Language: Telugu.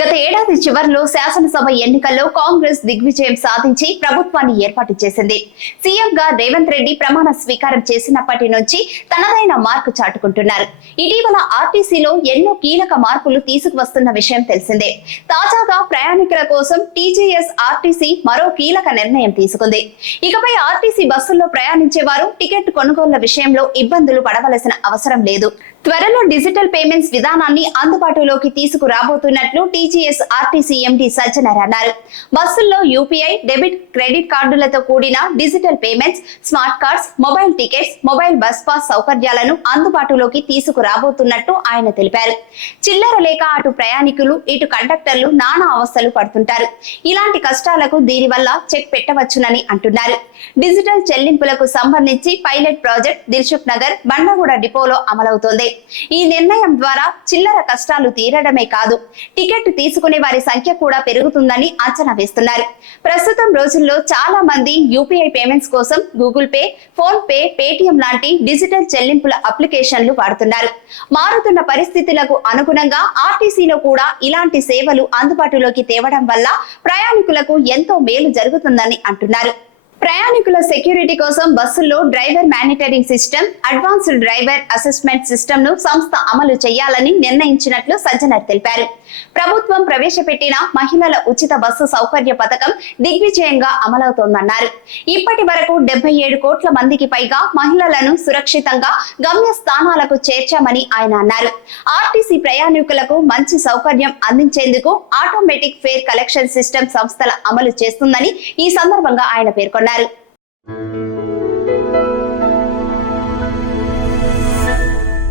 గత ఏడాది చివరిలో శాసనసభ ఎన్నికల్లో కాంగ్రెస్ దిగ్విజయం సాధించి ప్రభుత్వాన్ని ఏర్పాటు చేసింది. సీఎంగా రేవంత్ రెడ్డి ప్రమాణ స్వీకారం చేసినప్పటి నుంచి తనదైన మార్పు చాటుకుంటున్నారు. ఇటీవల ఆర్టీసీలో ఎన్నో కీలక మార్పులు తీసుకువస్తున్న విషయం తెలిసిందే. తాజాగా ప్రయాణికుల కోసం టీజీఎస్ ఆర్టీసీ మరో కీలక నిర్ణయం తీసుకుంది. ఇకపై ఆర్టీసీ బస్సుల్లో ప్రయాణించే వారు టికెట్ కొనుగోళ్ళ విషయంలో ఇబ్బందులు పడవలసిన అవసరం లేదు. త్వరలో డిజిటల్ పేమెంట్స్ విధానాన్ని అందుబాటులోకి తీసుకురాబోతున్నట్లు టీజీఎస్ ఆర్టీసీ ఎండి సజ్జనర్ అన్నారు. బస్సుల్లో యూపీఐ డెబిట్ క్రెడిట్ కార్డులతో కూడిన digital payments smart cards mobile tickets mobile bus pass సౌకర్యాలను అందుబాటులోకి తీసుకురాబోతున్నట్టు ఆయన తెలిపారు. చిల్లర లేక అటు ప్రయాణికులు ఇటు కండక్టర్లు నానా అవస్థలు పడుతుంటారు. ఇలాంటి కష్టాలకు దీనివల్ల చెక్ పెట్టవచ్చునని అంటున్నారు. డిజిటల్ చెల్లింపులకు సంబంధించి pilot project Dilsukhnagar Bandlaguda డిపోలో అమలవుతోంది. ఈ నిర్ణయం ద్వారా చిల్లర కష్టాలు తీరడమే కాదు టికెట్ తీసుకునే వారి సంఖ్య కూడా పెరుగుతుందని అంచనా వేస్తున్నారు. ప్రస్తుతం రోజుల్లో చాలా మంది యూపీఐ పేమెంట్స్ కోసం Google pay phone pay Paytm లాంటి డిజిటల్ చెల్లింపుల అప్లికేషన్లు వాడుతున్నారు. మారుతున్న పరిస్థితులకు అనుగుణంగా ఆర్టీసీలో కూడా ఇలాంటి సేవలు అందుబాటులోకి తేవడం వల్ల ప్రయాణికులకు ఎంతో మేలు జరుగుతుందని అంటున్నారు. ప్రయాణికుల సెక్యూరిటీ కోసం బస్సుల్లో driver monitoring system advanced driver assessment సిస్టమ్ను సంస్థ అమలు చేయాలని నిర్ణయించినట్లు సజ్జనర్ తెలిపారు. ప్రభుత్వం ప్రవేశపెట్టిన మహిళల ఉచిత బస్సు సౌకర్య పథకం దిగ్విజయంగా అమలవుతోందన్నారు. ఇప్పటి వరకు డెబ్బై ఏడు కోట్ల మందికి పైగా మహిళలను సురక్షితంగా గమ్య స్థానాలకు చేర్చామని ఆయన అన్నారు. ఆర్టీసీ ప్రయాణికులకు మంచి సౌకర్యం అందించేందుకు ఆటోమేటిక్ ఫేర్ కలెక్షన్ సిస్టమ్ సంస్థల అమలు చేస్తుందని ఈ సందర్భంగా ఆయన పేర్కొన్నారు. lograr